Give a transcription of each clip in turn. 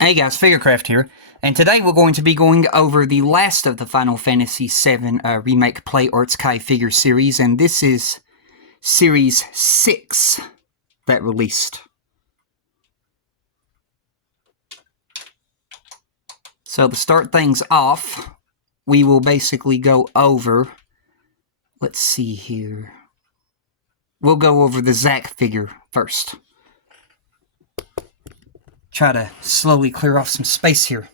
Hey guys, Figurecraft here, and today we're going to be going over the last of the Final Fantasy VII Remake Play Arts Kai figure series, and this is Series 6 that released. So to start things off, we will basically go over, let's see here, we'll go over the Zack figure first. Try to slowly clear off some space here.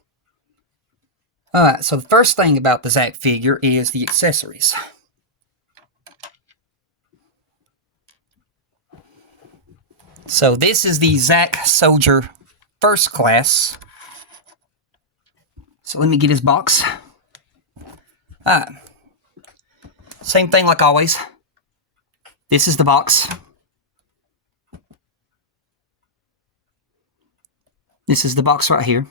Alright, so the first thing about the Zack figure is the accessories. So this is the Zack Soldier First Class. So let me get his box. Same thing like always. This is the box. This is the box right here.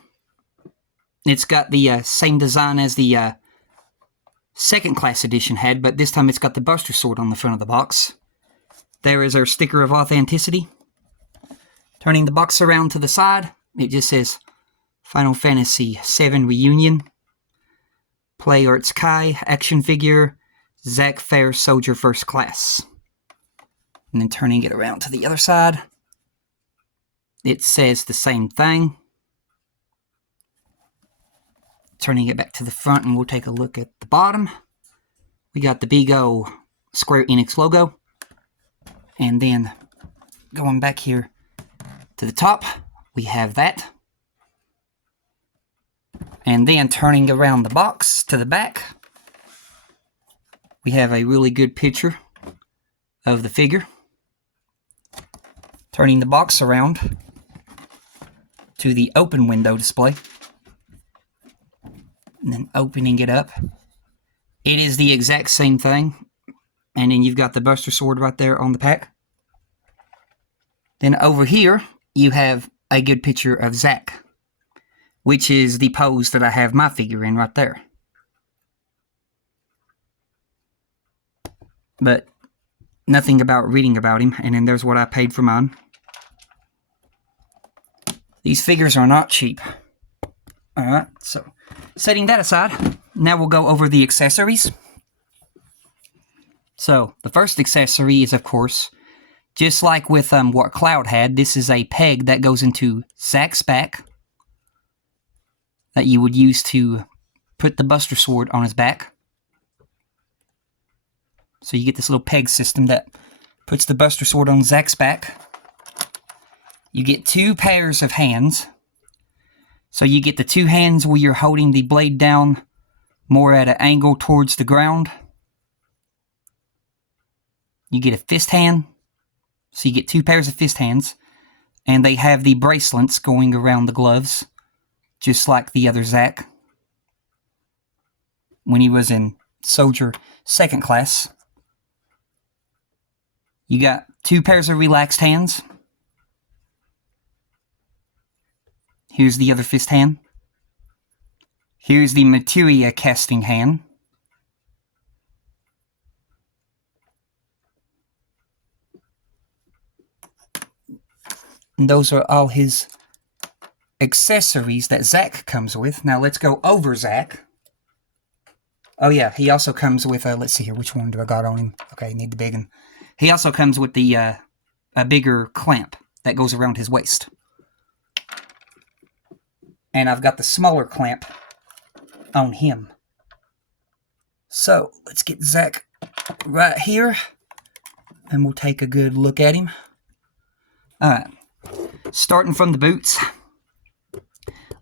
It's got the same design as the second class edition had, but this time it's got the Buster Sword on the front of the box. There is our sticker of authenticity. Turning the box around to the side, it just says Final Fantasy VII Reunion, Play Arts Kai, action figure, Zack Fair Soldier First Class. And then turning it around to the other side, it says the same thing. Turning it back to the front, and we'll take a look at the bottom. We got the big O Square Enix logo. And then going back here to the top, we have that. And then turning around the box to the back, we have a really good picture of the figure. Turning the box around to the open window display. And then opening it up. It is the exact same thing. And then you've got the Buster Sword right there on the pack. Then over here, you have a good picture of Zack, which is the pose that I have my figure in right there. But nothing about reading about him. And then there's what I paid for mine. These figures are not cheap. Alright, so setting that aside, now we'll go over the accessories. So, the first accessory is, of course, just like with what Cloud had, this is a peg that goes into Zack's back that you would use to put the Buster Sword on his back. So you get this little peg system that puts the Buster Sword on Zack's back. You get two pairs of hands. So you get the two hands where you're holding the blade down more at an angle towards the ground. You get a fist hand. So you get two pairs of fist hands. And they have the bracelets going around the gloves, just like the other Zack when he was in Soldier Second Class. You got two pairs of relaxed hands. Here's the other fist hand. Here's the materia casting hand. And those are all his accessories that Zack comes with. Now let's go over Zack. Oh yeah, he also comes with, let's see here, which one do I got on him? Okay, I need the big one. He also comes with the a bigger clamp that goes around his waist. And I've got the smaller clamp on him. So, let's get Zack right here. And we'll take a good look at him. Alright. Starting from the boots.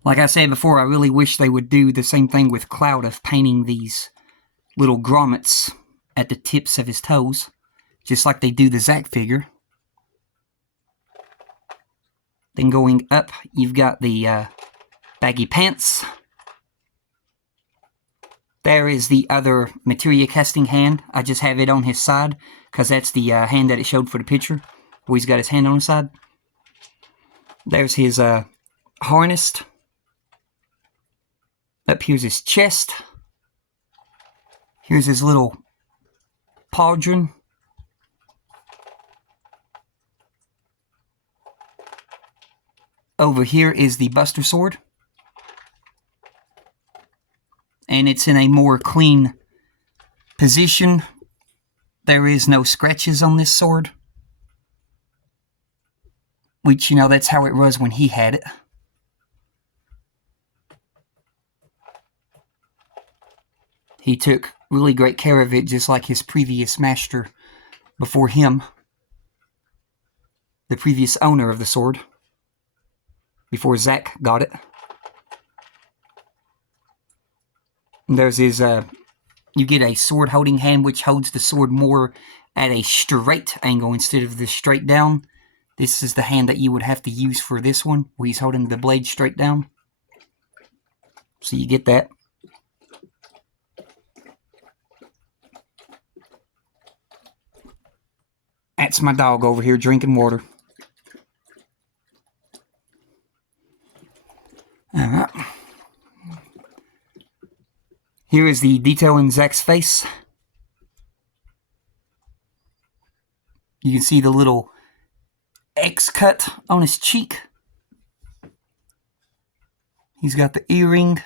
Like I said before, I really wish they would do the same thing with Cloud of painting these little grommets at the tips of his toes. Just like they do the Zack figure. Then going up, you've got the baggy pants. There is the other materia casting hand. I just have it on his side because that's the hand that it showed for the picture, where he's got his hand on his side. There's his harness. Up here's his chest. Here's his little pauldron. Over here is the Buster Sword. And it's in a more clean position. There is no scratches on this sword. Which, you know, that's how it was when he had it. He took really great care of it, just like his previous master before him. The previous owner of the sword. Before Zack got it. And there's his, you get a sword holding hand, which holds the sword more at a straight angle instead of the straight down. This is the hand that you would have to use for this one, where he's holding the blade straight down. So you get that. That's my dog over here drinking water. Alright. Here is the detail in Zack's face. You can see the little X cut on his cheek. He's got the earring.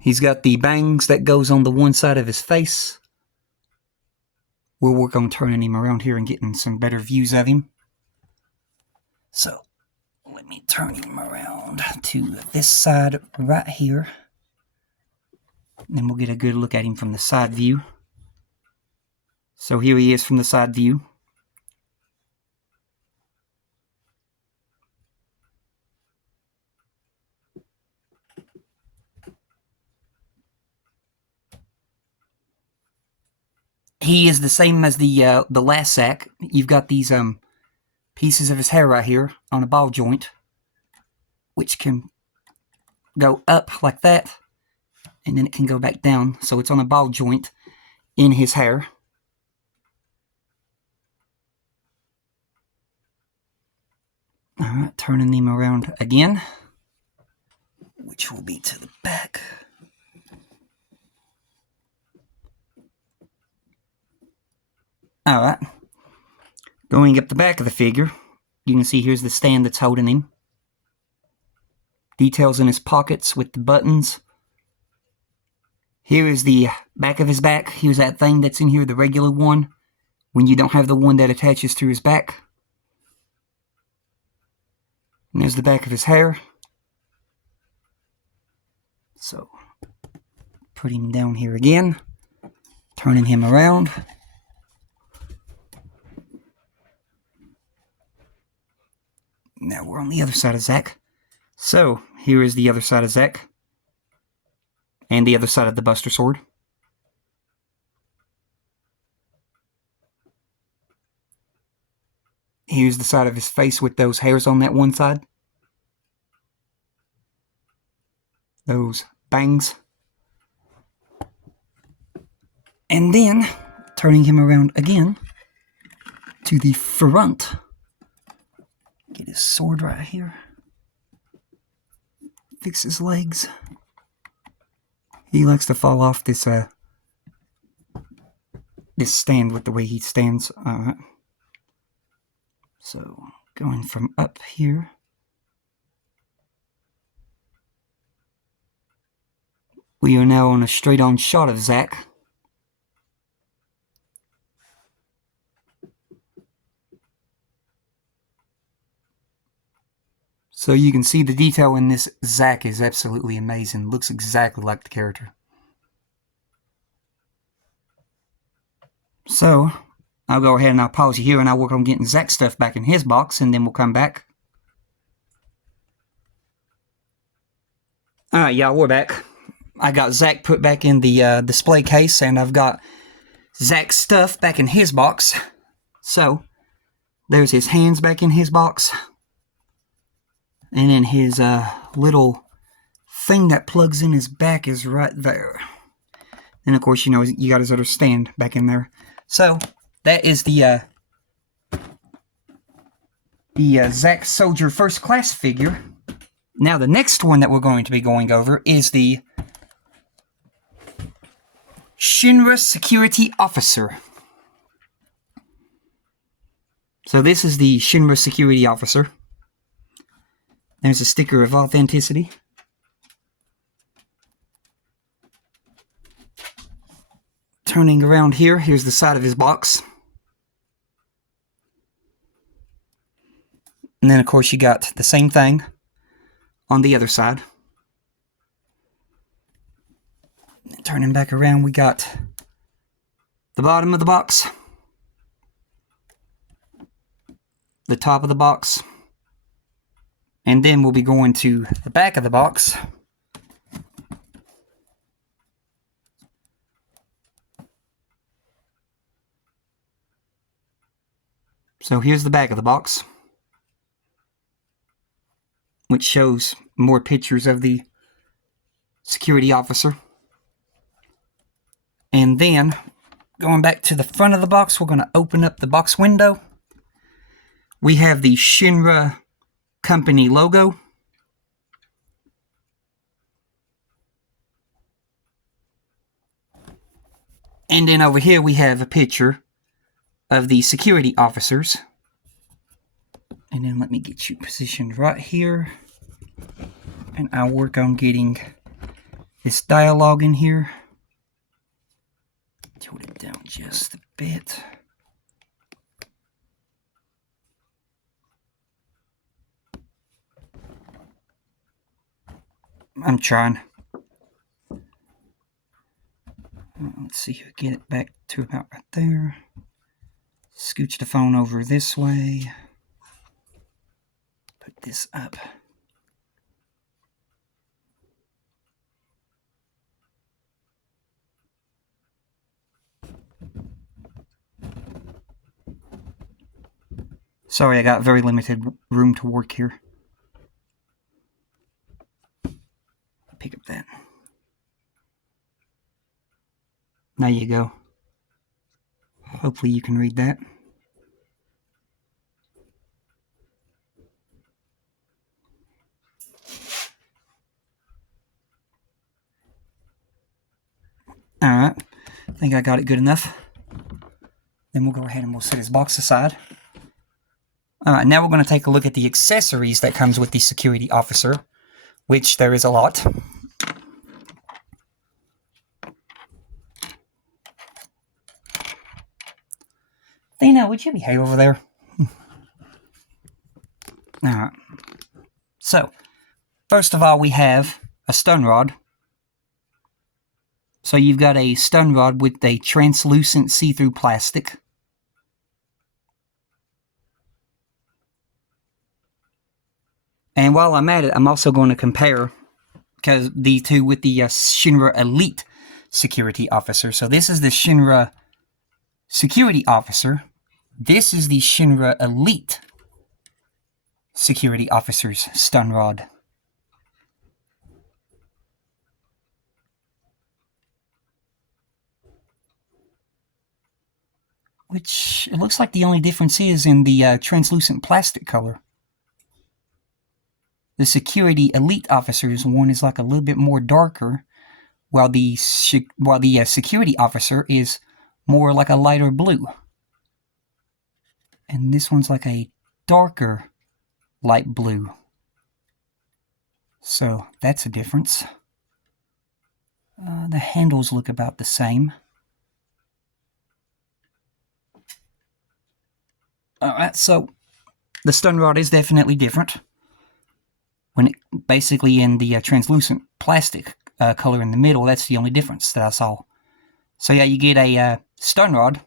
He's got the bangs that goes on the one side of his face. We'll work on turning him around here and getting some better views of him. So, let me turn him around to this side right here. And then we'll get a good look at him from the side view. So here he is from the side view. He is the same as the last Zack. You've got these pieces of his hair right here on a ball joint, which can go up like that, and then it can go back down. So it's on a ball joint in his hair. Alright, turning him around again, which will be to the back. Alright, going up the back of the figure, you can see here's the stand that's holding him. Details in his pockets with the buttons. Here is the back of his back. Here's that thing that's in here, the regular one, when you don't have the one that attaches to his back. And there's the back of his hair. So, put him down here again, turning him around. Now we're on the other side of Zack. So, here is the other side of Zack. And the other side of the Buster Sword. Here's the side of his face with those hairs on that one side. Those bangs. And then, turning him around again to the front. Get his sword right here. Fix his legs. He likes to fall off this this stand with the way he stands. So, going from up here. We are now on a straight-on shot of Zack. So you can see the detail in this Zack is absolutely amazing. Looks exactly like the character. So, I'll go ahead and I'll pause you here and I'll work on getting Zack's stuff back in his box, and then we'll come back. Alright, y'all, we're back. I got Zack put back in the display case, and I've got Zack's stuff back in his box. So, there's his hands back in his box. And then his little thing that plugs in his back is right there. And of course, you know, you got his other stand back in there. So, that is the Zack Soldier First Class figure. Now, the next one that we're going to be going over is the Shinra Security Officer. So this is the Shinra security officer. There's a sticker of authenticity. Turning around here, here's the side of his box. And then, of course, you got the same thing on the other side. Turning back around, we got the bottom of the box, the top of the box, and then we'll be going to the back of the box. So here's the back of the box, which shows more pictures of the security officer. And then, going back to the front of the box, we're going to open up the box window. We have the Shinra company logo. And then over here we have a picture of the security officers. And then let me get you positioned right here. And I'll work on getting this dialogue in here. Tilt it down just a bit. I'm trying. Let's see, get it back to about right there. Scooch the phone over this way. Put this up. Sorry, I got very limited room to work here. Pick up that. There you go. Hopefully you can read that. Alright, I think I got it good enough. Then we'll go ahead and we'll set his box aside. Alright, now we're going to take a look at the accessories that comes with the security officer, which there is a lot. Dana, would you behave over there? Alright. So, first of all, we have a stun rod. So you've got a stun rod with a translucent see-through plastic. And while I'm at it, I'm also going to compare the two with the Shinra Elite Security Officer. So this is the Shinra Security Officer. This is the Shinra Elite Security Officer's stun rod. Which, it looks like the only difference is in the translucent plastic color. The Security Elite Officer's one is like a little bit more darker, while the Security Officer is more like a lighter blue. And this one's like a darker light blue. So, that's a difference. The handles look about the same. Alright, so the stun rod is definitely different. When it basically in the translucent plastic color in the middle, that's the only difference that I saw. So yeah, you get a stun rod.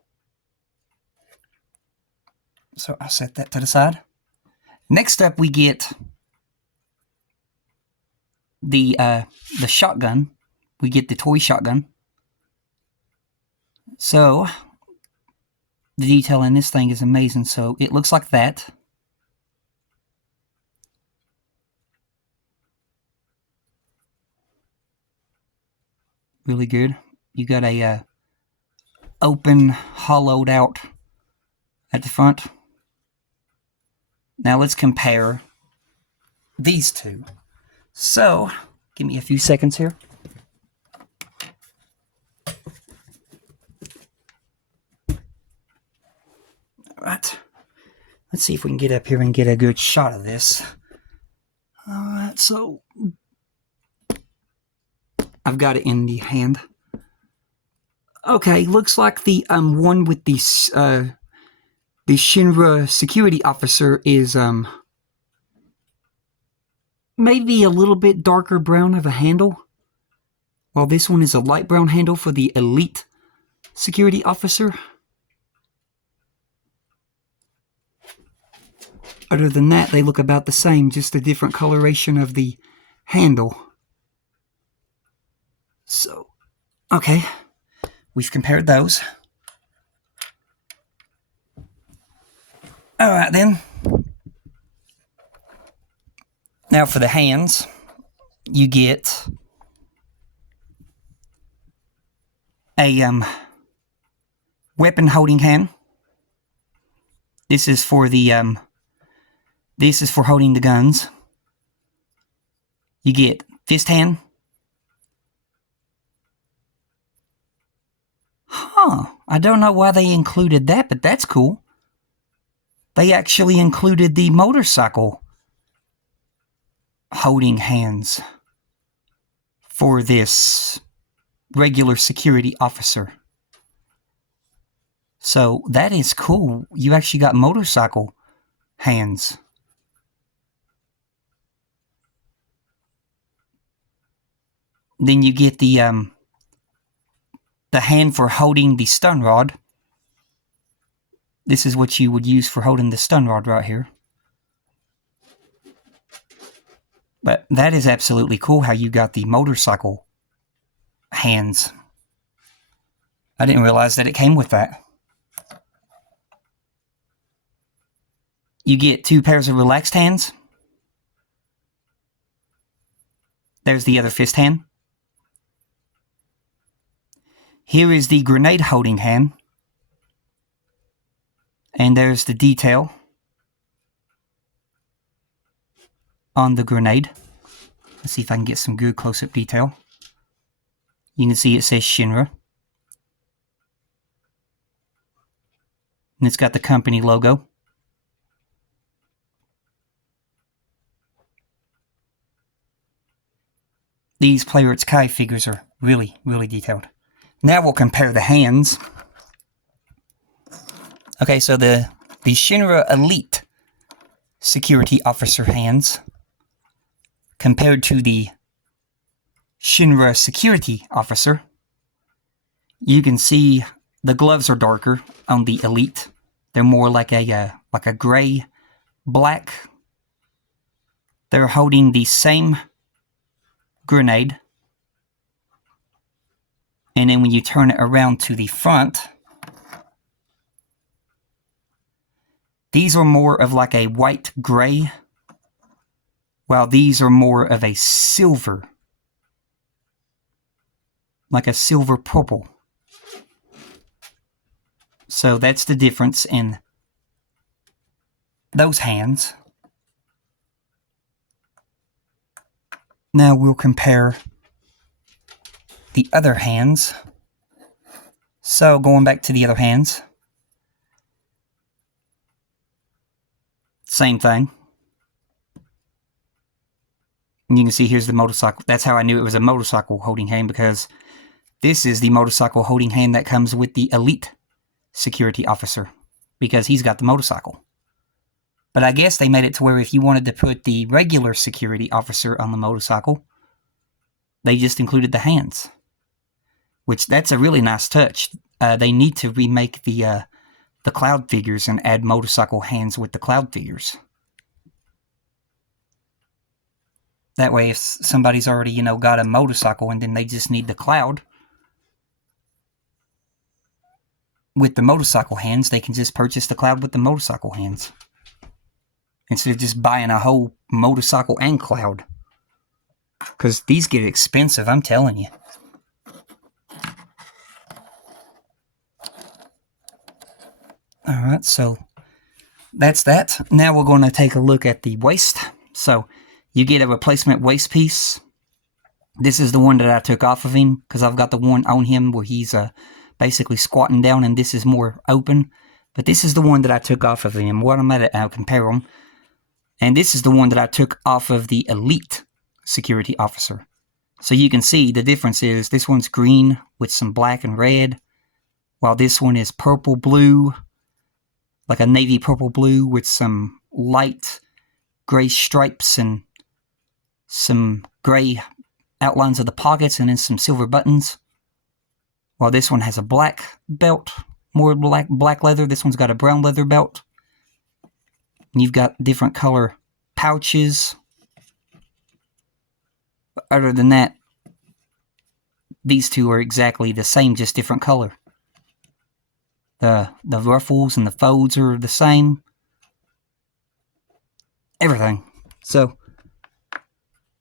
So I'll set that to the side. Next up, we get the shotgun. We get the toy shotgun. So the detail in this thing is amazing. So it looks like that. Really good. You got a open, hollowed out at the front. Now let's compare these two. So, give me a few seconds here. Alright. Let's see if we can get up here and get a good shot of this. Alright, so I've got it in the hand. Okay, looks like the one with the Shinra security officer is maybe a little bit darker brown of a handle, while this one is a light brown handle for the elite security officer. Other than that, they look about the same, just a different coloration of the handle. So, okay, we've compared those. Alright then. Now for the hands, you get a weapon holding hand. This is for the this is for holding the guns. You get fist hand. I don't know why they included that, but that's cool. They actually included the motorcycle holding hands for this regular security officer. So that is cool. You actually got motorcycle hands. Then you get the hand for holding the stun rod. This is what you would use for holding the stun rod right here. But that is absolutely cool how you got the motorcycle hands. I didn't realize that it came with that. You get 2 pairs of relaxed hands. There's the other fist hand. Here is the grenade holding hand. And there's the detail on the grenade. Let's see if I can get some good close-up detail. You can see it says Shinra. And it's got the company logo. These Player It's Kai figures are really, really detailed. Now we'll compare the hands. Okay, so the Shinra Elite security officer hands compared to the Shinra security officer, you can see the gloves are darker on the Elite. They're more like a gray, black. They're holding the same grenade. And then when you turn it around to the front, these are more of like a white gray, while these are more of a silver, like a silver purple. So that's the difference in those hands. Now we'll compare the other hands. So going back to the other hands, same thing. And you can see here's the motorcycle. That's how I knew it was a motorcycle holding hand, because this is the motorcycle holding hand that comes with the Elite security officer, because he's got the motorcycle. But I guess they made it to where if you wanted to put the regular security officer on the motorcycle, they just included the hands. Which, that's a really nice touch. They need to remake the Cloud figures and add motorcycle hands with the Cloud figures. That way, if somebody's already, got a motorcycle and then they just need the Cloud with the motorcycle hands, they can just purchase the Cloud with the motorcycle hands, instead of just buying a whole motorcycle and Cloud. Because these get expensive, I'm telling you. Alright, so that's that. Now we're going to take a look at the waist. So you get a replacement waist piece. This is the one that I took off of him, because I've got the one on him where he's basically squatting down, and this is more open. But this is the one that I took off of him. What I'm at, I'll compare them. And this is the one that I took off of the Elite Security Officer. So you can see the difference is this one's green with some black and red, while this one is purple blue, like a navy purple blue with some light gray stripes and some gray outlines of the pockets and then some silver buttons. While this one has a black belt, more black leather. This one's got a brown leather belt. And you've got different color pouches. But other than that, these two are exactly the same, just different color. The ruffles and the folds are the same. Everything. So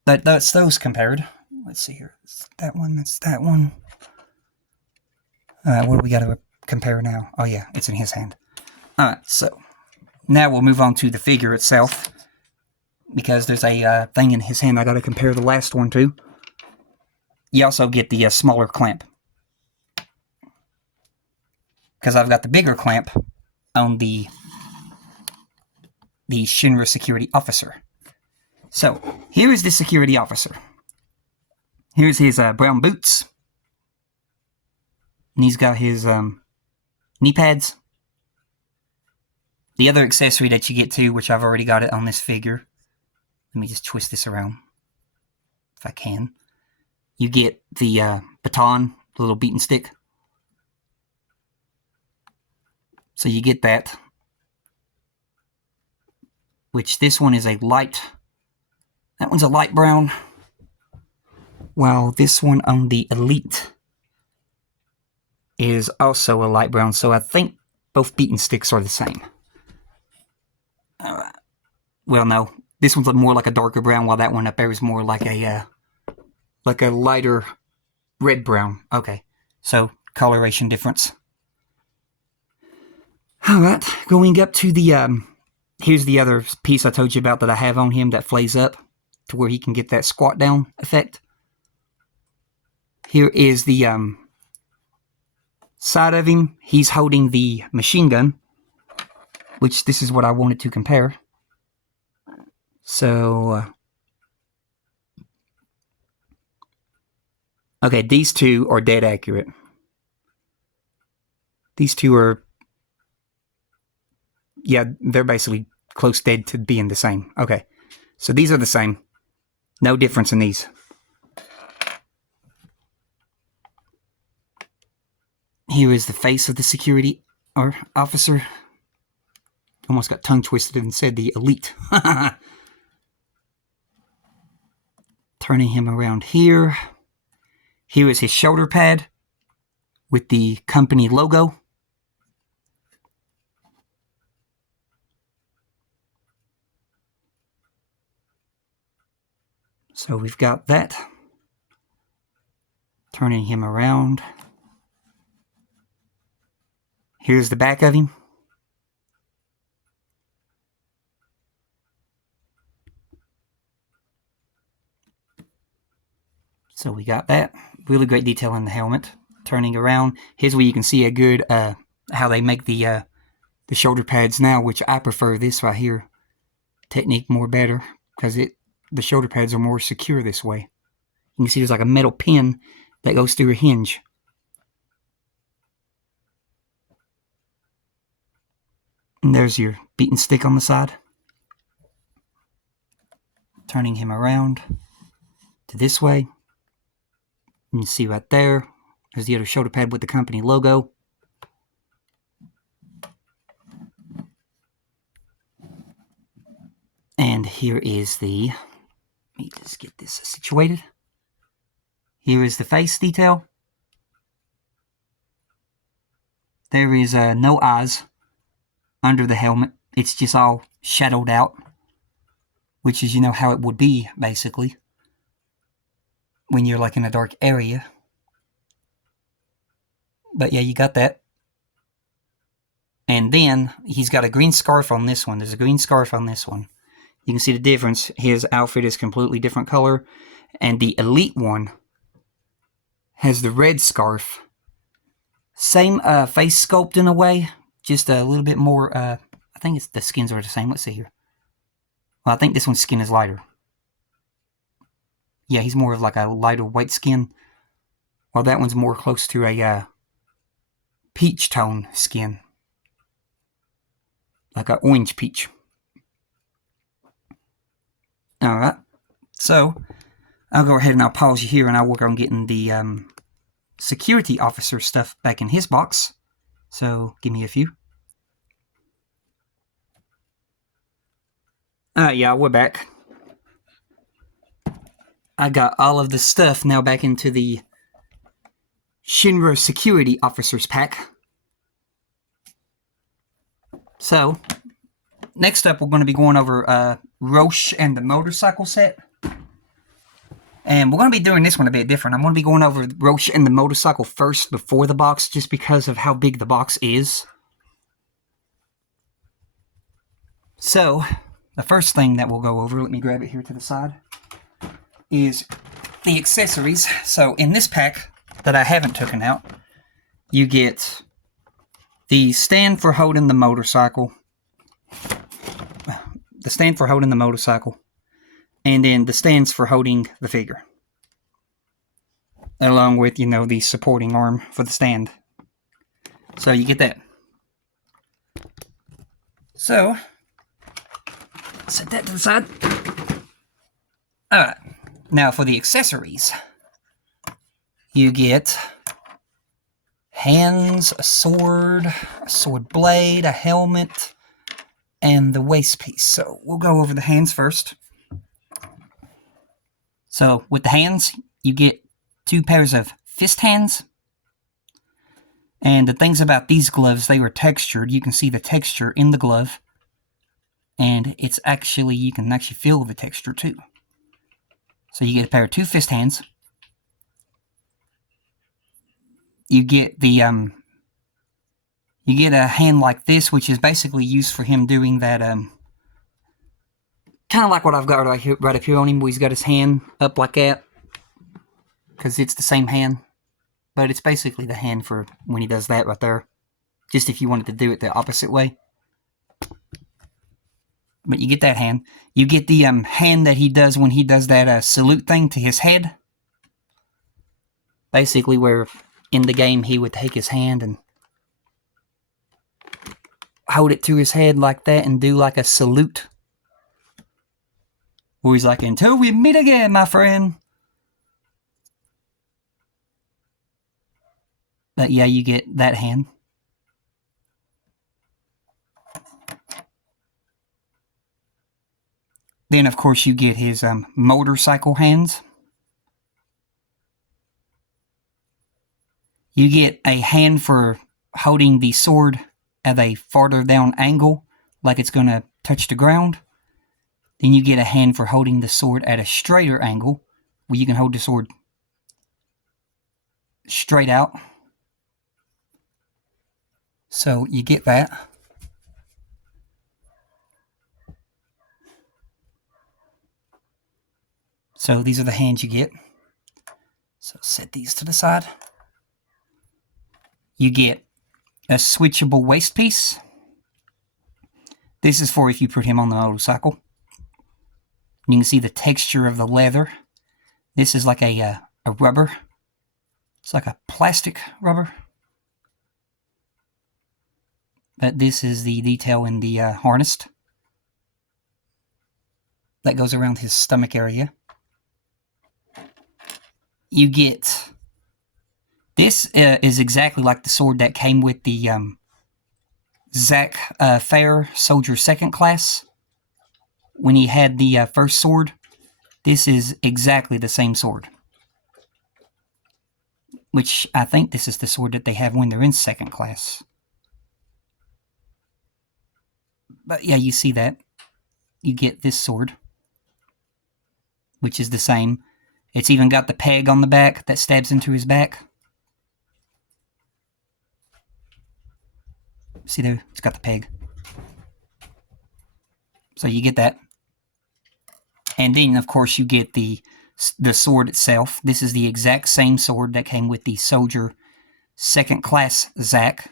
that's those compared. Let's see here. It's that one. That's that one. What do we got to compare now? Oh yeah, it's in his hand. Alright, so now we'll move on to the figure itself, because there's a thing in his hand I got to compare the last one to. You also get the smaller clamp, because I've got the bigger clamp on the Shinra Security Officer. So here is the Security Officer. Here's his brown boots. And he's got his knee pads. The other accessory that you get too, which I've already got it on this figure. Let me just twist this around, if I can. You get the baton, the little beaten stick. So you get that. Which this one is a light, that one's a light brown. While this one on the Elite is also a light brown. So I think both beaten sticks are the same. Alright. Well, no. This one's more like a darker brown, while that one up there is more like a lighter red brown. Okay. So, coloration difference. Alright. Going up to the, here's the other piece I told you about that I have on him that flays up to where he can get that squat down effect. Here is the, side of him. He's holding the machine gun, which this is what I wanted to compare. So, okay, these two are dead accurate. These two are, yeah, they're basically close dead to being the same. Okay, so these are the same. No difference in these. Here is the face of the security officer. Almost got tongue twisted and said the Elite. Turning him around here. Here is his shoulder pad with the company logo. So we've got that. Turning him around. Here's the back of him. So we got that. Really great detail in the helmet. Turning around. Here's where you can see a good, how they make the shoulder pads now, which I prefer this right here technique more better, because the shoulder pads are more secure this way. You can see there's like a metal pin that goes through a hinge. And there's your beaten stick on the side. Turning him around to this way. You can see right there, there's the other shoulder pad with the company logo. And here is the, let me just get this situated. Here is the face detail. There is no eyes under the helmet. It's just all shadowed out, which is, you know, how it would be, basically, when you're like in a dark area. But yeah, you got that. And then he's got a green scarf on this one. There's a green scarf on this one. You can see the difference. His outfit is completely different color. And the Elite one has the red scarf. Same face sculpt in a way, just a little bit more, I think the skins are the same. Let's see here. Well, I think this one's skin is lighter. Yeah, he's more of like a lighter white skin, while that one's more close to a peach tone skin. Like an orange peach. Alright, so I'll go ahead and I'll pause you here and I'll work on getting the security officer stuff back in his box. So give me a few. Yeah, we're back. I got all of the stuff now back into the Shinra Security Officers pack. So, next up we're going to be going over Roche and the motorcycle set. And we're going to be doing this one a bit different. I'm going to be going over Roche and the motorcycle first before the box, just because of how big the box is. So, the first thing that we'll go over, let me grab it here to the side, is the accessories. So in this pack that I haven't taken out, you get the stand for holding the motorcycle, and then the stands for holding the figure, along with, the supporting arm for the stand. So you get that. So, set that to the side. Alright, now for the accessories, you get hands, a sword blade, a helmet, and the waist piece. So we'll go over the hands first. So with the hands, you get 2 pairs of fist hands. And the things about these gloves, they were textured. You can see the texture in the glove. And it's actually, you can actually feel the texture too. So you get a pair of 2 fist hands. You get the you get a hand like this, which is basically used for him doing that kind of like what I've got right up here on him, where he's got his hand up like that, because it's the same hand, but it's basically the hand for when he does that right there, just if you wanted to do it the opposite way. But you get that hand. You get the hand that he does when he does that salute thing to his head. Basically where in the game he would take his hand and hold it to his head like that and do like a salute. Where he's like, until we meet again, my friend. But yeah, you get that hand. Then, of course, you get his motorcycle hands. You get a hand for holding the sword at a farther down angle, like it's going to touch the ground. Then you get a hand for holding the sword at a straighter angle, where you can hold the sword straight out. So you get that. So these are the hands you get. So set these to the side. You get a switchable waist piece. This is for if you put him on the motorcycle. You can see the texture of the leather. This is like a rubber. It's like a plastic rubber. But this is the detail in the harness that goes around his stomach area. You get... This is exactly like the sword that came with the Zack Fair Soldier 2nd Class. When he had the first sword, this is exactly the same sword. Which I think this is the sword that they have when they're in 2nd Class. But yeah, you see that. You get this sword, which is the same. It's even got the peg on the back that stabs into his back. See there? It's got the peg. So you get that. And then, of course, you get the sword itself. This is the exact same sword that came with the Soldier 2nd Class Zack.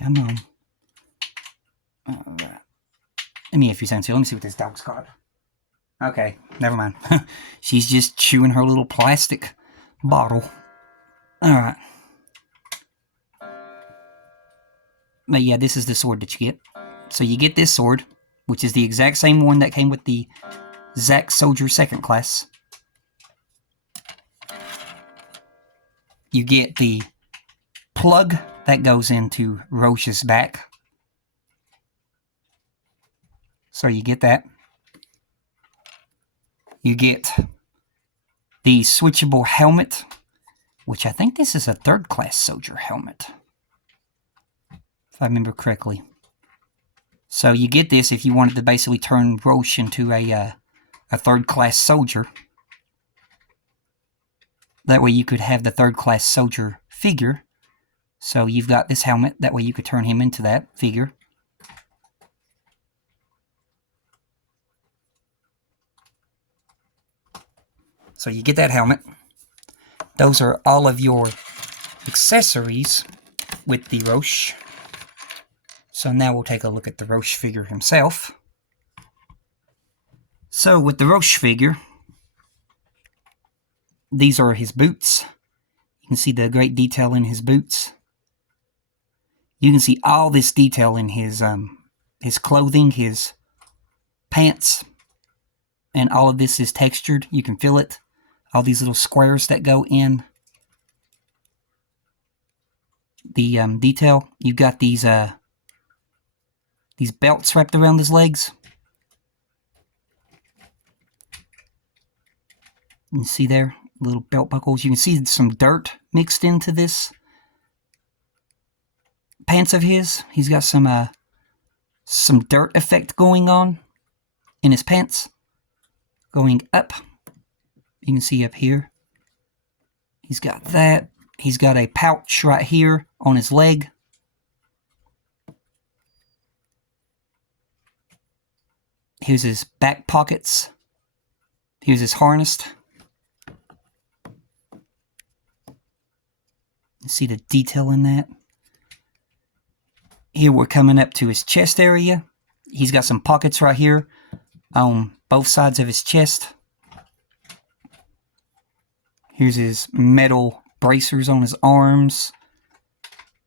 Come on. Alright. Let me a few seconds here. Let me see what this dog's got. Okay, never mind. She's just chewing her little plastic bottle. Alright. But yeah, this is the sword that you get. So you get this sword, which is the exact same one that came with the Zack Soldier 2nd class. You get the plug that goes into Roche's back. So you get that. You get the switchable helmet, which I think this is a 3rd class soldier helmet, if I remember correctly. So you get this if you wanted to basically turn Roche into a 3rd class soldier. That way you could have the 3rd class soldier figure. So you've got this helmet, that way you could turn him into that figure. So you get that helmet. Those are all of your accessories with the Roche. So now we'll take a look at the Roche figure himself. So with the Roche figure, these are his boots. You can see the great detail in his boots. You can see all this detail in his clothing, his pants, and all of this is textured. You can feel it. All these little squares that go in the detail. You've got these belts wrapped around his legs. You can see there, little belt buckles. You can see some dirt mixed into this pants of his. He's got some dirt effect going on in his pants. Going up. You can see up here. He's got that. He's got a pouch right here on his leg. Here's his back pockets. Here's his harness. You see the detail in that. Here we're coming up to his chest area. He's got some pockets right here on both sides of his chest. Here's his metal bracers on his arms.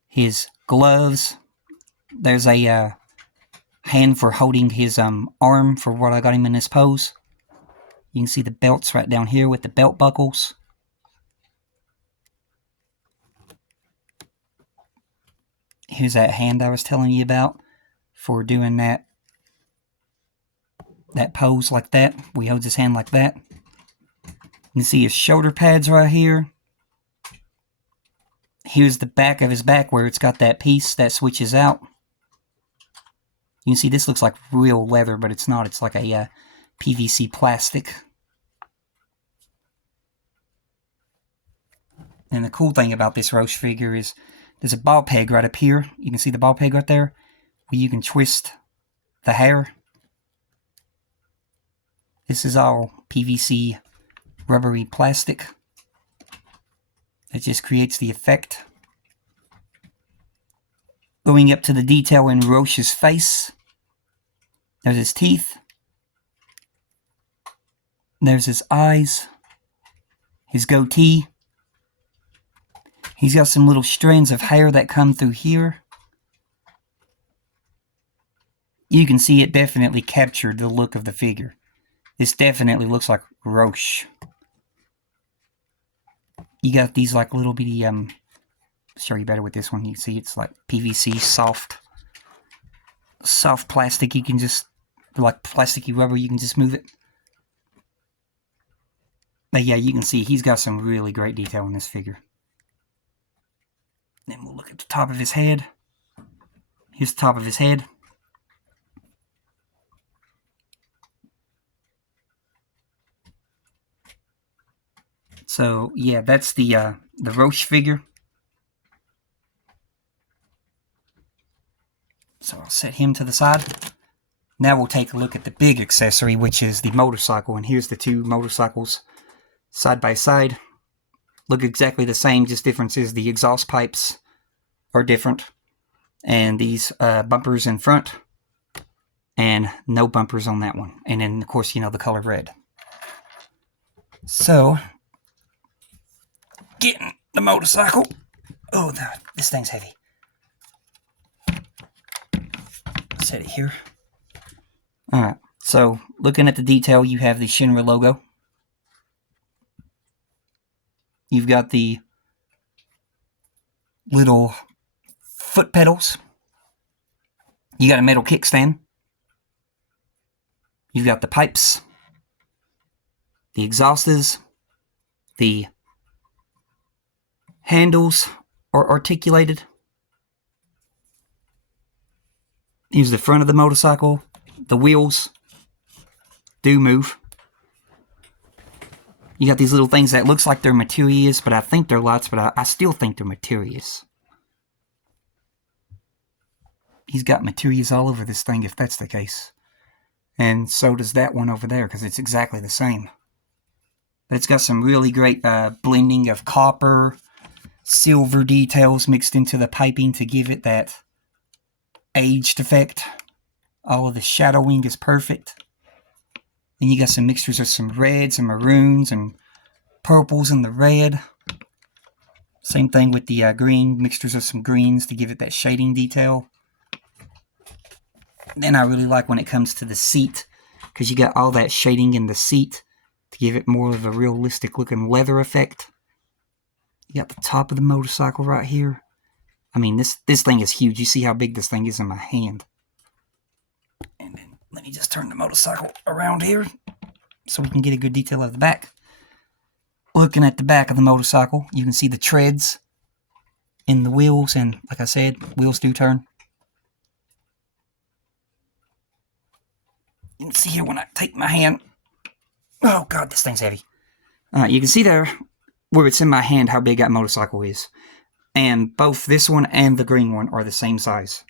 His gloves. There's a hand for holding his arm for what I got him in this pose. You can see the belts right down here with the belt buckles. Here's that hand I was telling you about for doing that pose like that. We hold his hand like that. You can see his shoulder pads right here. Here's the back of his back where it's got that piece that switches out. You can see this looks like real leather, but it's not. It's like a PVC plastic. And the cool thing about this Roche figure is there's a ball peg right up here. You can see the ball peg right there, where you can twist the hair. This is all PVC rubbery plastic. It just creates the effect. Going up to the detail in Roche's face. There's his teeth. There's his eyes. His goatee. He's got some little strands of hair that come through here. You can see it definitely captured the look of the figure. This definitely looks like Roche. You got these like little bitty, show you better with this one. You can see it's like PVC, soft plastic. You can just, like plasticky rubber, you can just move it. But yeah, you can see he's got some really great detail in this figure. Then we'll look at the top of his head. Here's the top of his head. So yeah, that's the Roche figure. So I'll set him to the side. Now we'll take a look at the big accessory, which is the motorcycle. And here's the two motorcycles side by side. Look exactly the same, just difference is the exhaust pipes are different. And these bumpers in front, and no bumpers on that one. And then, of course, you know, the color red. So, getting the motorcycle. Oh, this thing's heavy. Set it here. Alright, so looking at the detail, you have the Shinra logo. You've got the little foot pedals. You got a metal kickstand. You've got the pipes, the exhausters, the handles are articulated. Here's the front of the motorcycle. The wheels do move. You got these little things that looks like they're materials, but I think they're lights, but I still think they're materials. He's got materials all over this thing if that's the case. And so does that one over there, because it's exactly the same. But it's got some really great blending of copper, silver details mixed into the piping to give it that aged effect. All of the shadowing is perfect. Then you got some mixtures of some reds and maroons and purples in the red. Same thing with the green, mixtures of some greens to give it that shading detail. Then I really like when it comes to the seat, because you got all that shading in the seat to give it more of a realistic looking leather effect. You got the top of the motorcycle right here. I mean, this thing is huge. You see how big this thing is in my hand. And then let me just turn the motorcycle around here so we can get a good detail of the back. Looking at the back of the motorcycle, you can see the treads in the wheels, and like I said, wheels do turn. You can see here when I take my hand. Oh God, this thing's heavy. You can see there where it's in my hand how big that motorcycle is. And both this one and the green one are the same size.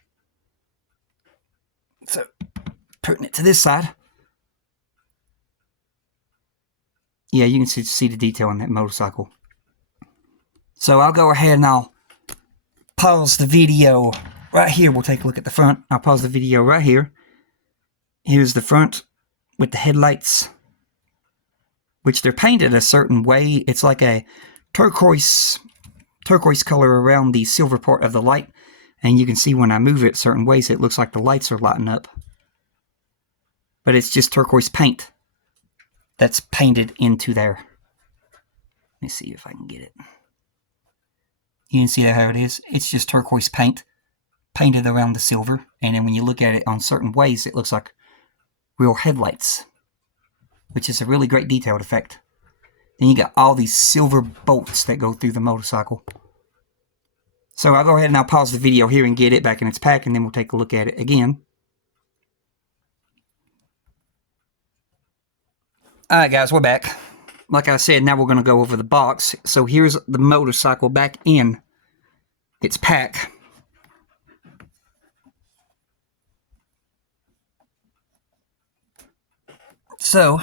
So, putting it to this side. Yeah, you can see the detail on that motorcycle. So I'll go ahead and I'll pause the video right here. We'll take a look at the front. I'll pause the video right here. Here's the front with the headlights, which they're painted a certain way. It's like a turquoise color around the silver part of the light. And you can see when I move it certain ways, it looks like the lights are lighting up. But it's just turquoise paint that's painted into there. Let me see if I can get it. You can see how it is. It's just turquoise paint painted around the silver. And then when you look at it on certain ways, it looks like real headlights, which is a really great detailed effect. Then you got all these silver bolts that go through the motorcycle. So I'll go ahead and I'll pause the video here and get it back in its pack, and then we'll take a look at it again. Alright guys, we're back. Like I said, now we're going to go over the box. So here's the motorcycle back in its pack. So,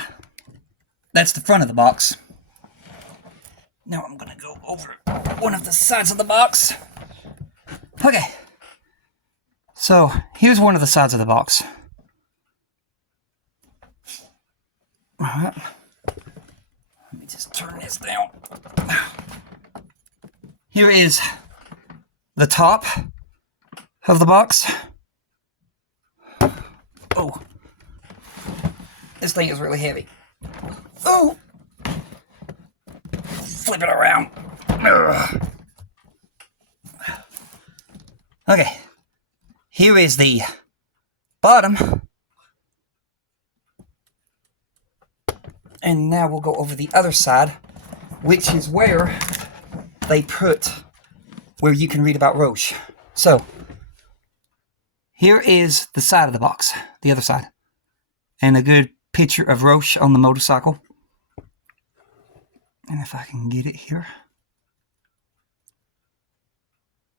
that's the front of the box. Now I'm going to go over one of the sides of the box. Okay. So, here's one of the sides of the box. Alright. Let me just turn this down. Here is the top of the box. Oh. This thing is really heavy. Oh! Flip it around. Ugh. Okay. Here is the bottom. And now we'll go over the other side, which is where they put, where you can read about Roche. So, here is the side of the box, the other side. And a good picture of Roche on the motorcycle. And if I can get it here.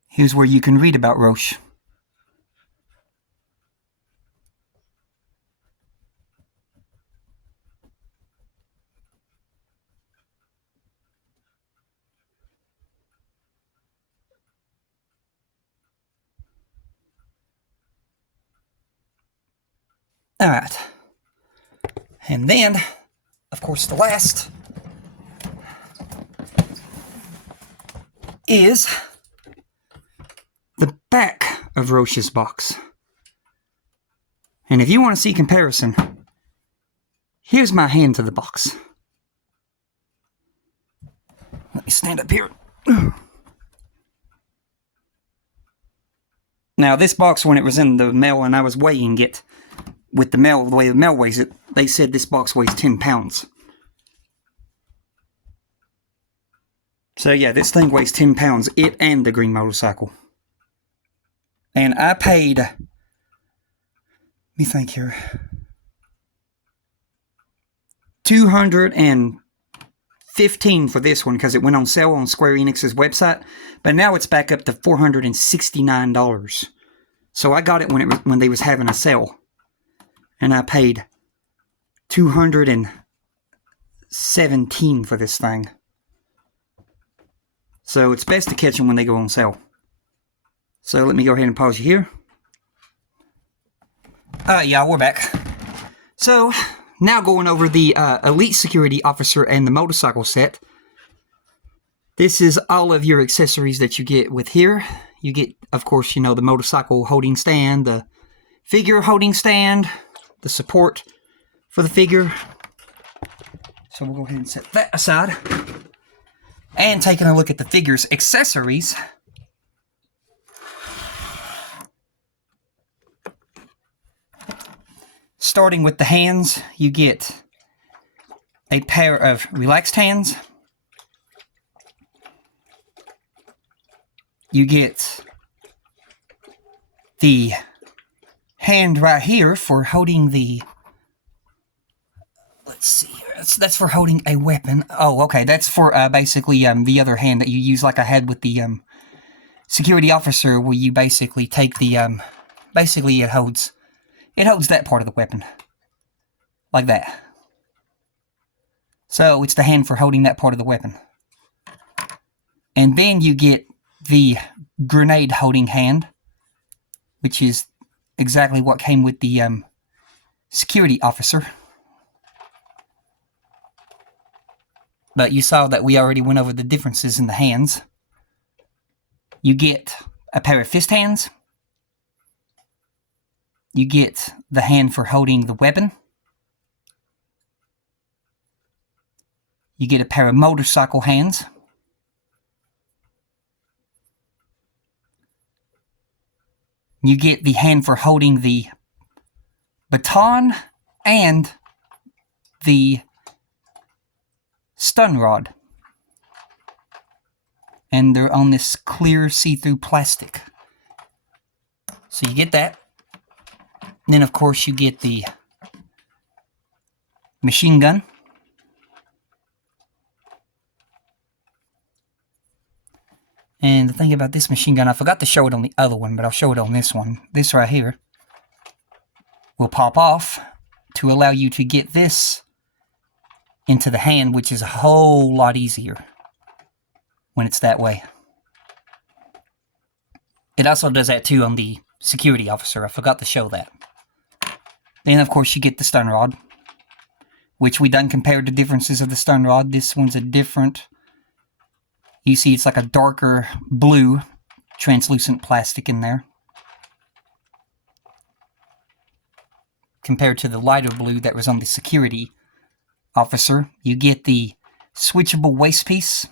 Here's where you can read about Roche. Alright. And then, of course, the last is the back of Roche's box. And if you want to see comparison, here's my hand to the box. Let me stand up here. Now, this box, when it was in the mail and I was weighing it, with the mail, the way the mail weighs it, they said this box weighs 10 pounds. So yeah, this thing weighs 10 pounds, it and the green motorcycle. And I paid, let me think here, $215 for this one because it went on sale on Square Enix's website, but now it's back up to $469. So I got it when they was having a sale, and I paid $217 for this thing. So it's best to catch them when they go on sale. So let me go ahead and pause you here. Yeah, we're back. So now going over the Elite Security Officer and the motorcycle set. This is all of your accessories that you get with here. You get, of course, you know, the motorcycle holding stand, the figure holding stand, the support for the figure. So we'll go ahead and set that aside. And taking a look at the figure's accessories. Starting with the hands, you get a pair of relaxed hands. You get the hand right here for holding the, let's see here, that's for holding a weapon. Oh, okay, that's for basically the other hand that you use like I had with the security officer, where you basically take the, basically it holds that part of the weapon, like that. So it's the hand for holding that part of the weapon. And then you get the grenade holding hand, which is exactly what came with the security officer. But you saw that we already went over the differences in the hands. You get a pair of fist hands. You get the hand for holding the weapon. You get a pair of motorcycle hands. You get the hand for holding the baton and the stun rod. And they're on this clear see-through plastic. So you get that. And then, of course, you get the machine gun. And the thing about this machine gun, I forgot to show it on the other one, but I'll show it on this one. This right here will pop off to allow you to get this into the hand, which is a whole lot easier when it's that way. It also does that too on the security officer. I forgot to show that. Then, of course, you get the stun rod, which we done compared the differences of the stun rod. This one's a different. You see it's like a darker blue translucent plastic in there, compared to the lighter blue that was on the security officer. You get the switchable waist piece.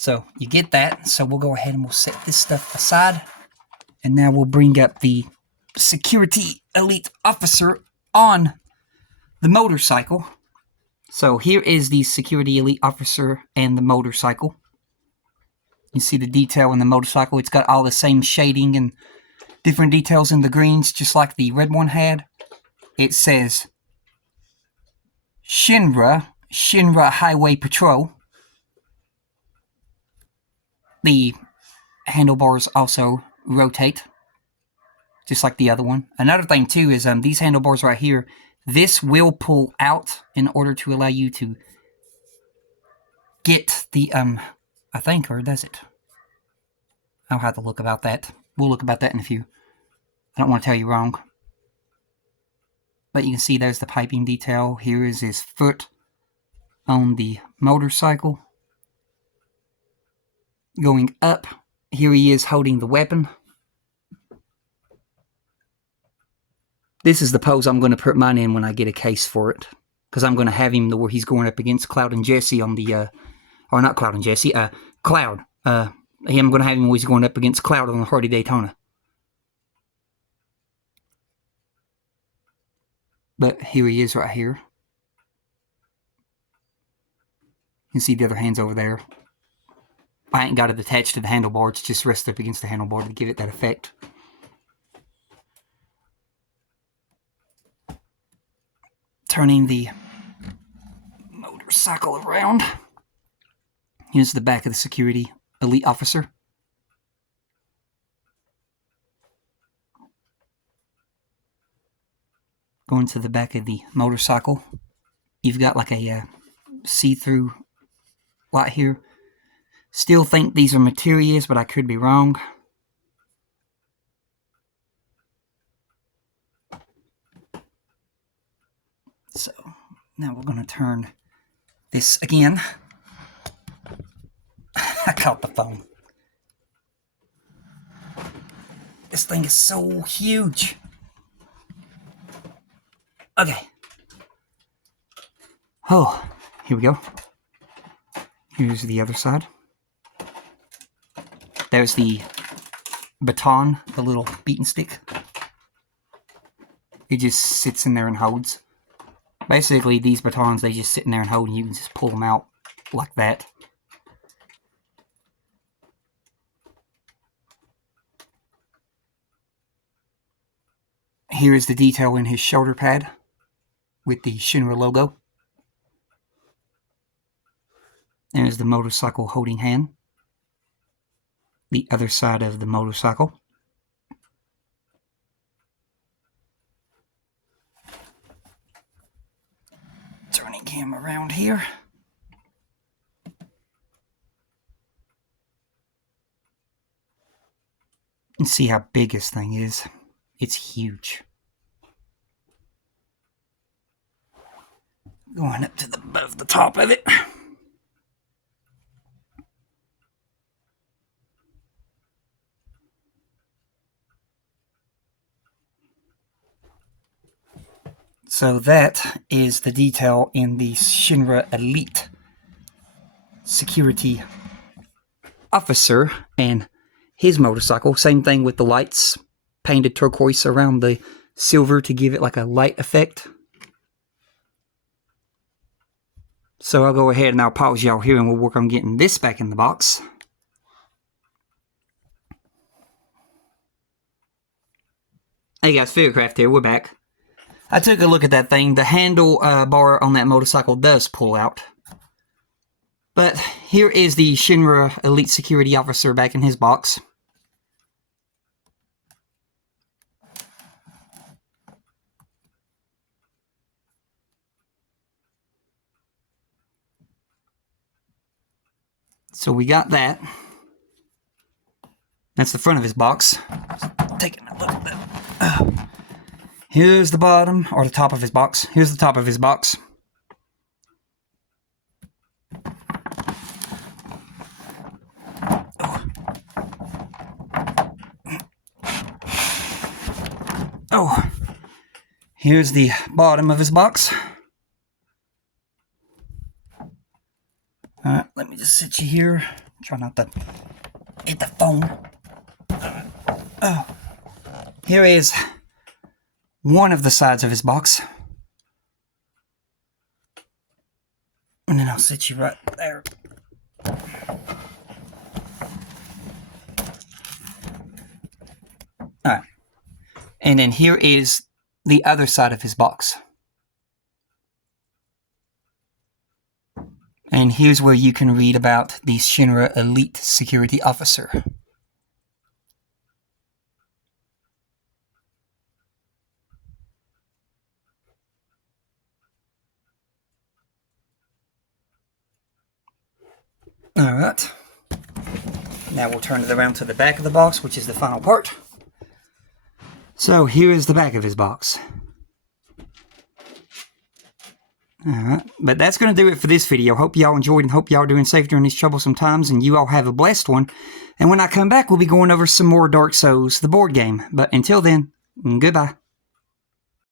So you get that. So we'll go ahead and we'll set this stuff aside. And now we'll bring up the security elite officer on the motorcycle. So here is the security elite officer and the motorcycle. You see the detail in the motorcycle. It's got all the same shading and different details in the greens, just like the red one had. It says Shinra Highway Patrol. The handlebars also rotate, just like the other one. Another thing too is these handlebars right here, this will pull out in order to allow you to get the I think, or does it? I'll have to look about that. We'll look about that in a few. I don't want to tell you wrong. But you can see there's the piping detail. Here is his foot on the motorcycle. Going up, here he is holding the weapon. This is the pose I'm going to put mine in when I get a case for it. Because I'm going to have him where he's going up against Cloud and Jesse on the, or not Cloud and Jesse, Cloud. I'm going to have him where he's going up against Cloud on the Hardy Daytona. But here he is right here. You can see the other hand's over there. I ain't got it attached to the handlebar. It's just rested up against the handlebar to give it that effect. Turning the motorcycle around. Here's the back of the security elite officer. Going to the back of the motorcycle. You've got like a see-through light here. Still think these are materials, but I could be wrong. So now we're going to turn this again. I caught the phone. This thing is so huge. Okay. Oh, here we go. Here's the other side. There's the baton, the little beaten stick. It just sits in there and holds. Basically, these batons, they just sit in there and hold, and you can just pull them out like that. Here is the detail in his shoulder pad with the Shinra logo. There's the motorcycle holding hand. The other side of the motorcycle. Turning him around here. And see how big this thing is. It's huge. Going up to above the top of it. So that is the detail in the Shinra Elite security officer and his motorcycle. Same thing with the lights, painted turquoise around the silver to give it like a light effect. So I'll go ahead and I'll pause y'all here and we'll work on getting this back in the box. Hey guys, Figurecraft here, we're back. I took a look at that thing. The handle bar on that motorcycle does pull out. But here is the Shinra Elite Security Officer back in his box. So we got that. That's the front of his box. Taking a look at that. Here's the bottom, or the top of his box. Here's the top of his box. Oh, here's the bottom of his box. Alright, let me just sit you here. Try not to hit the phone. Oh, here is one of the sides of his box. And then I'll sit you right there. Alright. And then here is the other side of his box. And here's where you can read about the Shinra Elite Security Officer. Alright. Now we'll turn it around to the back of the box, which is the final part. So here is the back of his box. Alright, but that's going to do it for this video. Hope y'all enjoyed and hope y'all are doing safe during these troublesome times, and you all have a blessed one. And when I come back, we'll be going over some more Dark Souls, the board game. But until then, goodbye.